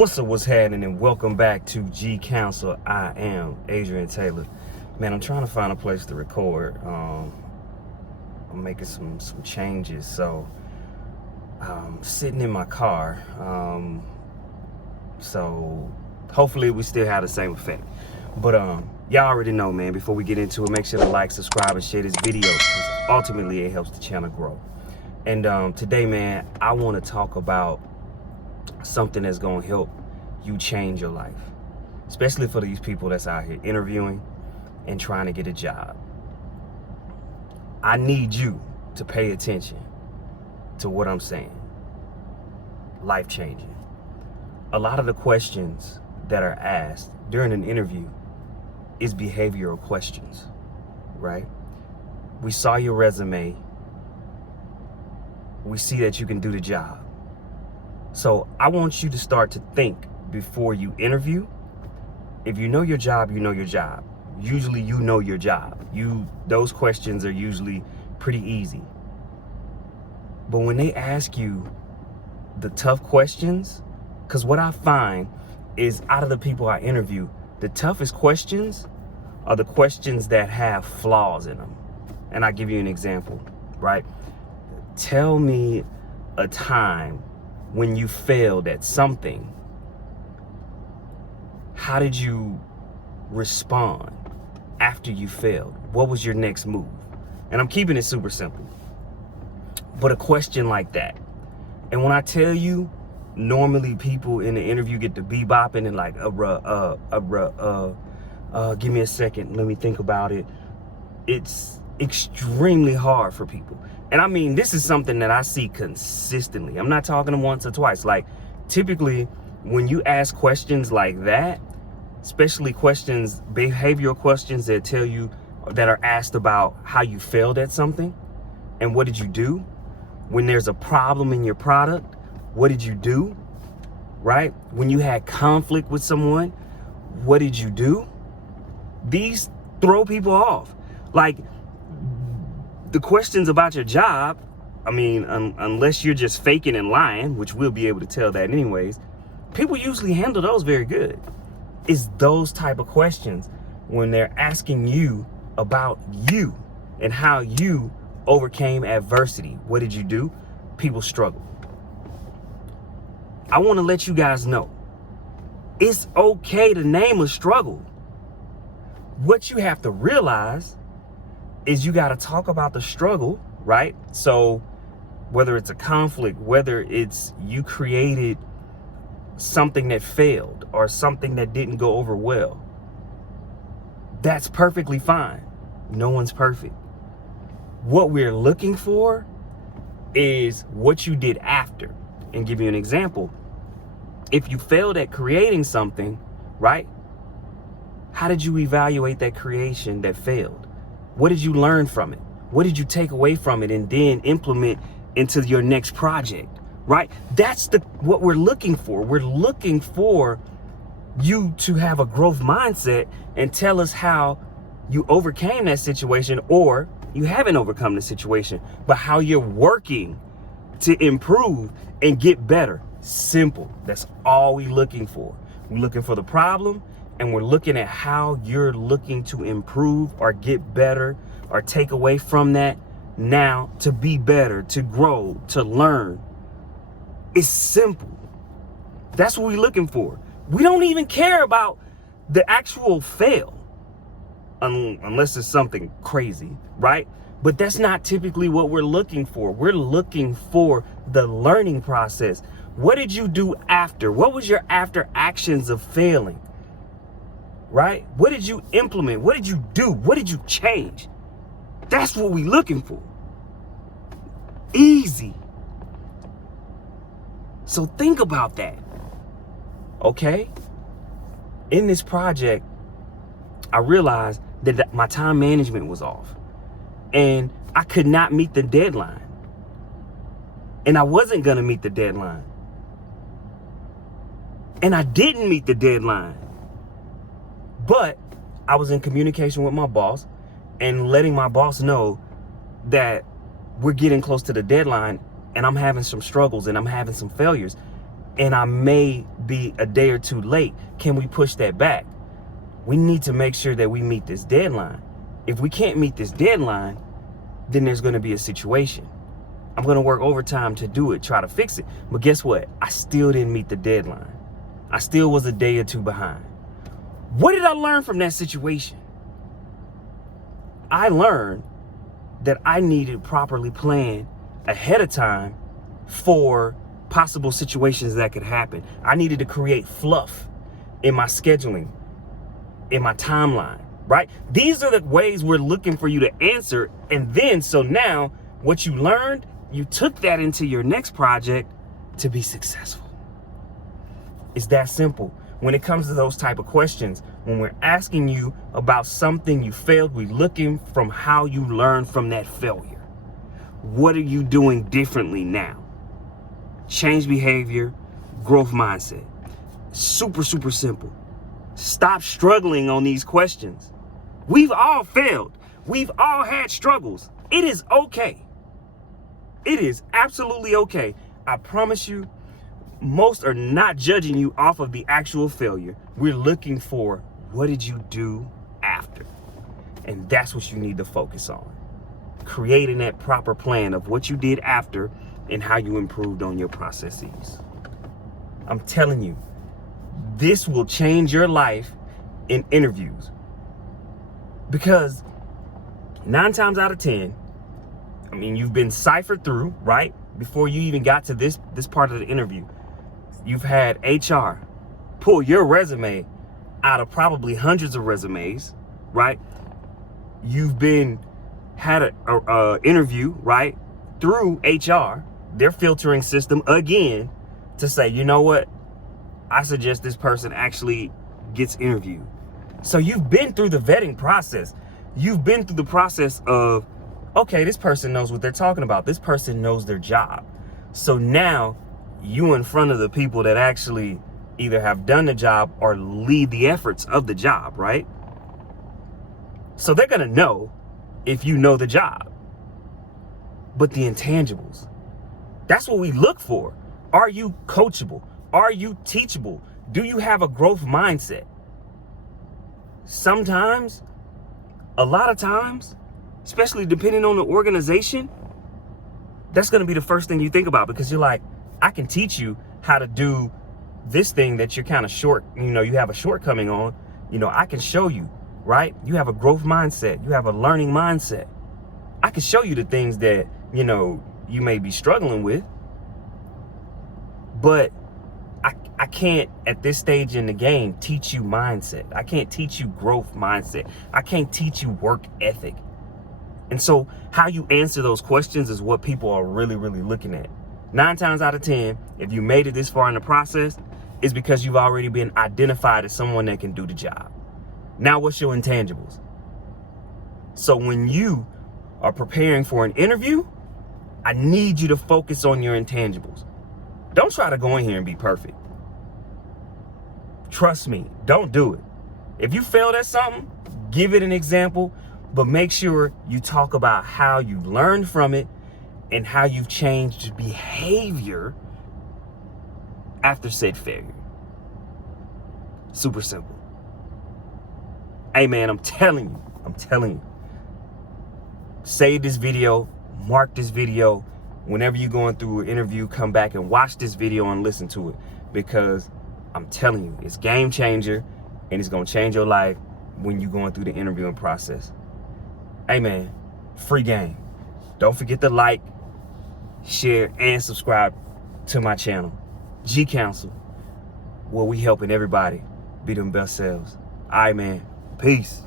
What's happening, and welcome back to G Council. I am Adrian Taylor. Man, I'm trying to find a place to record. I'm making some changes, so I'm sitting in my car. So hopefully we still have the same effect. But y'all already know, man, before we get into it, make sure to like, subscribe, and share this video, because ultimately it helps the channel grow. And today, man, I want to talk about something that's going to help you change your life, especially for these people that's out here interviewing and trying to get a job. I need you to pay attention to what I'm saying. Life changing. A lot of the questions that are asked during an interview is behavioral questions, right? We saw your resume. We see that you can do the job. So I want you to start to think before you interview. If you know your job, you know your job. Usually you know your job. Those questions are usually pretty easy. But when they ask you the tough questions, because what I find is out of the people I interview, the toughest questions are the questions that have flaws in them. And I'll give you an example, right? Tell me a time when you failed at something. How did you respond after you failed? What was your next move? And I'm keeping it super simple. But a question like that. And when I tell you, normally people in the interview get to bebopping and like, give me a second, let me think about it. It's extremely hard for people. And I mean, this is something that I see consistently. I'm not talking once or twice. Like, typically, when you ask questions like that, especially questions, behavioral questions that tell you, that are asked about how you failed at something and what did you do? When there's a problem in your product, what did you do? Right? When you had conflict with someone, what did you do? These throw people off. Like, the questions about your job, I mean, unless you're just faking and lying, which we'll be able to tell that anyways, people usually handle those very good. It's those type of questions when they're asking you about you and how you overcame adversity. What did you do? People struggle. I want to let you guys know, it's okay to name a struggle. What you have to realize is you got to talk about the struggle, right? So whether it's a conflict, whether it's you created something that failed or something that didn't go over well, that's perfectly fine. No one's perfect. What we're looking for is what you did after. And give you an example. If you failed at creating something, right? How did you evaluate that creation that failed? What did you learn from it? What did you take away from it and then implement into your next project, right? That's what we're looking for. We're looking for you to have a growth mindset and tell us how you overcame that situation, or you haven't overcome the situation, but how you're working to improve and get better. Simple. That's all we're looking for. We're looking for the problem, and we're looking at how you're looking to improve or get better or take away from that now to be better, to grow, to learn. It's simple. That's what we're looking for. We don't even care about the actual fail unless it's something crazy, right? But that's not typically what we're looking for. We're looking for the learning process. What did you do after? What was your after actions of failing? Right? What did you implement? What did you do? What did you change? That's what we're looking for. Easy. So think about that. Okay? In this project, I realized that my time management was off. And I could not meet the deadline. And I wasn't going to meet the deadline. And I didn't meet the deadline. But I was in communication with my boss and letting my boss know that we're getting close to the deadline and I'm having some struggles and I'm having some failures. And I may be a day or two late. Can we push that back? We need to make sure that we meet this deadline. If we can't meet this deadline, then there's going to be a situation. I'm going to work overtime to do it, try to fix it. But guess what? I still didn't meet the deadline. I still was a day or two behind. What did I learn from that situation? I learned that I needed to properly plan ahead of time for possible situations that could happen. I needed to create fluff in my scheduling, in my timeline, right? These are the ways we're looking for you to answer. And then, so now what you learned, you took that into your next project to be successful. It's that simple. When it comes to those type of questions, when we're asking you about something you failed, we're looking from how you learned from that failure. What are you doing differently now? Change behavior, growth mindset. Super, super simple. Stop struggling on these questions. We've all failed. We've all had struggles. It is okay. It is absolutely okay. I promise you, most are not judging you off of the actual failure. We're looking for, what did you do after? And that's what you need to focus on. Creating that proper plan of what you did after and how you improved on your processes. I'm telling you, this will change your life in interviews. Because 9 times out of 10, I mean, you've been ciphered through, right? Before you even got to this part of the interview. You've had HR pull your resume out of probably hundreds of resumes, right? You've had a interview, right? Through HR, their filtering system again, to say, you know what? I suggest this person actually gets interviewed. So you've been through the vetting process. You've been through the process of, okay, this person knows what they're talking about. This person knows their job. So now you in front of the people that actually either have done the job or lead the efforts of the job, right? So they're going to know if you know the job. But the intangibles, that's what we look for. Are you coachable? Are you teachable? Do you have a growth mindset? Sometimes, a lot of times, especially depending on the organization, that's going to be the first thing you think about, because you're like, I can teach you how to do this thing that you're kind of short, you have a shortcoming on, I can show you, right? You have a growth mindset. You have a learning mindset. I can show you the things that, you may be struggling with, but I can't, at this stage in the game, teach you mindset. I can't teach you growth mindset. I can't teach you work ethic. And so how you answer those questions is what people are really, really looking at. 9 times out of 10, if you made it this far in the process, it's because you've already been identified as someone that can do the job. Now, what's your intangibles? So when you are preparing for an interview, I need you to focus on your intangibles. Don't try to go in here and be perfect. Trust me, don't do it. If you failed at something, give it an example, but make sure you talk about how you learned from it and how you've changed behavior after said failure. Super simple. Hey man, I'm telling you. Save this video, mark this video. Whenever you're going through an interview, come back and watch this video and listen to it, because I'm telling you, it's game changer and it's gonna change your life when you're going through the interviewing process. Hey man, free game. Don't forget to like, share, and subscribe to my channel, G Council, where we helping everybody be them best selves. All right, man. Peace.